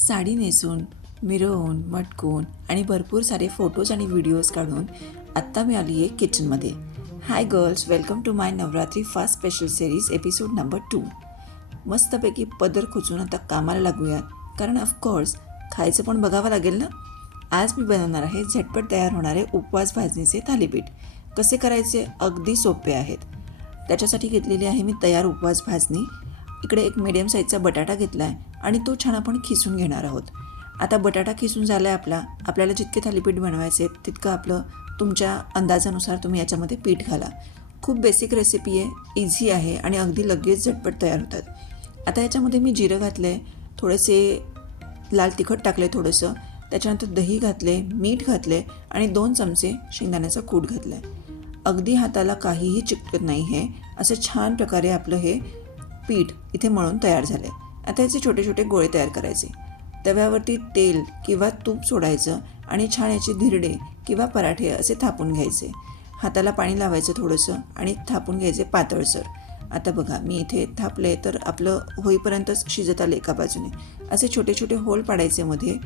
साडी नेसून मिरवून मटकून आणि भरपूर सारे फोटोज आणि व्हिडिओज काढून आत्ता मी आली आहे किचनमध्ये. Hi girls, welcome to my Navratri fast special series episode number 2. मस्तपैकी पदर खुचून आता कामाला लागूयात, कारण ऑफकोर्स खायचं पण बघावं लागेल ना. आज मी बनवणार आहे झटपट तयार होणारे उपवास भाजणीचे थालीपीठ. कसे करायचे अगदी सोपे आहेत. त्याच्यासाठी घेतलेली आहे मी तयार उपवास भाजणी. इकडे एक मीडियम साईजचा बटाटा घेतला आहे आणि तो छान आपण खिसून घेणार आहोत. आता बटाटा खिसून झाला आहे आपल्याला जितके थालीपीठ बनवायचे तितकं आपलं तुमच्या अंदाजानुसार तुम्ही याच्यामध्ये पीठ घाला. खूप बेसिक रेसिपी आहे, इझी आहे आणि अगदी लगेच झटपट तयार होतात. आता याच्यामध्ये मी जिरं घातलं आहे, थोडेसे लाल तिखट टाकले, थोडंसं त्याच्यानंतर दही घातले, मीठ घातले आणि 2 चमचे शेंगदाण्याचा कूट घातला आहे. अगदी हाताला काहीही चिकटत नाही. हे असं छान प्रकारे आपलं हे पीठ इथे मळून तयार झालं आहे. आता याचे छोटे छोटे गोळे तयार करायचे. तव्यावरती तेल किंवा तूप सोडायचं आणि छान याचे धिरडे किंवा पराठे असे थापून घ्यायचे. हाताला पाणी लावायचं थोडंसं आणि थापून घ्यायचे पातळसर. आता बघा मी इथे थापले तर आपलं होईपर्यंतच शिजत आले एका बाजूने. असे छोटे छोटे होल पाडायचे मध्ये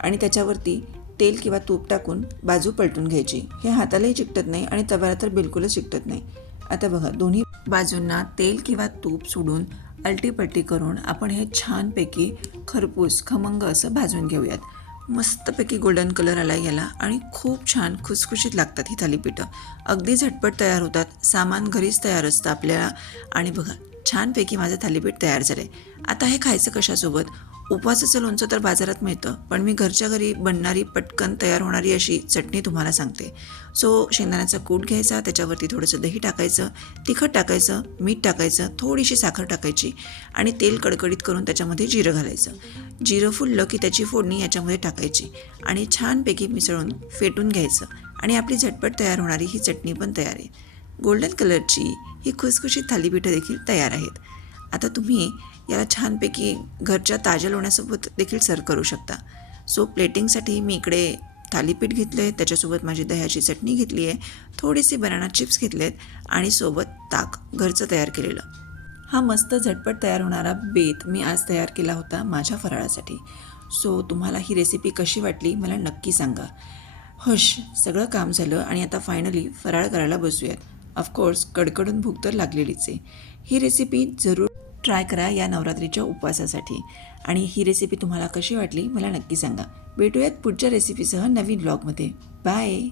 आणि त्याच्यावरती तेल किंवा तूप टाकून बाजू पलटून घ्यायची. हे हातालाही चिकटत नाही आणि तव्याला तर बिलकुलच चिकटत नाही. आता बघा दोन्ही बाजूंना तेल किंवा तूप सोडून अलटीपलटी करून आपण हे छानपैकी खरपूस खमंग असं भाजून घेऊयात. मस्तपैकी गोल्डन कलर आला याला आणि खूप छान खुसखुशीत लागतात ही थालीपीठं. अगदी झटपट तयार होतात. सामान घरीच तयार असतं आपल्याला. आणि बघा छानपैकी माझं थालीपीठ तयार झालं आहे. आता हे खायचं कशासोबत? उपवासाचं लोणचं तर बाजारात मिळतं, पण मी घरच्या घरी बनणारी पटकन तयार होणारी अशी चटणी तुम्हाला सांगते. सो शेंगदाण्याचा कूट घ्यायचा, त्याच्यावरती थोडंसं दही टाकायचं, तिखट टाकायचं, मीठ टाकायचं, थोडीशी साखर टाकायची आणि तेल कडकडीत करून त्याच्यामध्ये जिरं घालायचं. जिरं फुललं की त्याची फोडणी याच्यामध्ये टाकायची आणि छानपैकी मिसळून फेटून घ्यायचं आणि आपली झटपट तयार होणारी ही चटणी पण तयार आहे. गोल्डन कलरची ही खुसखुशीत थालीपीठं देखील तयार आहेत. आता तुम्ही याला छानपैकी घरच्या ताज्या लोण्यासोबत देखील सर्व करू शकता. सो प्लेटिंगसाठी मी इकडे थालीपीठ घेतलं आहे, त्याच्यासोबत माझी दह्याची चटणी घेतली आहे, थोडेसे बनाना चिप्स घेतले आहेत आणि सोबत ताक घरचं तयार केलेलं. हा मस्त झटपट तयार होणारा बेत मी आज तयार केला होता माझ्या फराळासाठी. सो तुम्हाला ही रेसिपी कशी वाटली मला नक्की सांगा. सगळं काम झालं आणि आता फायनली फराळ करायला बसूयात. ऑफकोर्स कडकडून भूक तर लागलेलीच आहे. ही रेसिपी जरूर ट्राय करा या नवरात्रीच्या उपवासासाठी. आणि ही रेसिपी तुम्हाला कशी वाटली मला नक्की सांगा. भेटूयात पुढच्या रेसिपीसह नवीन व्लॉगमध्ये. बाय.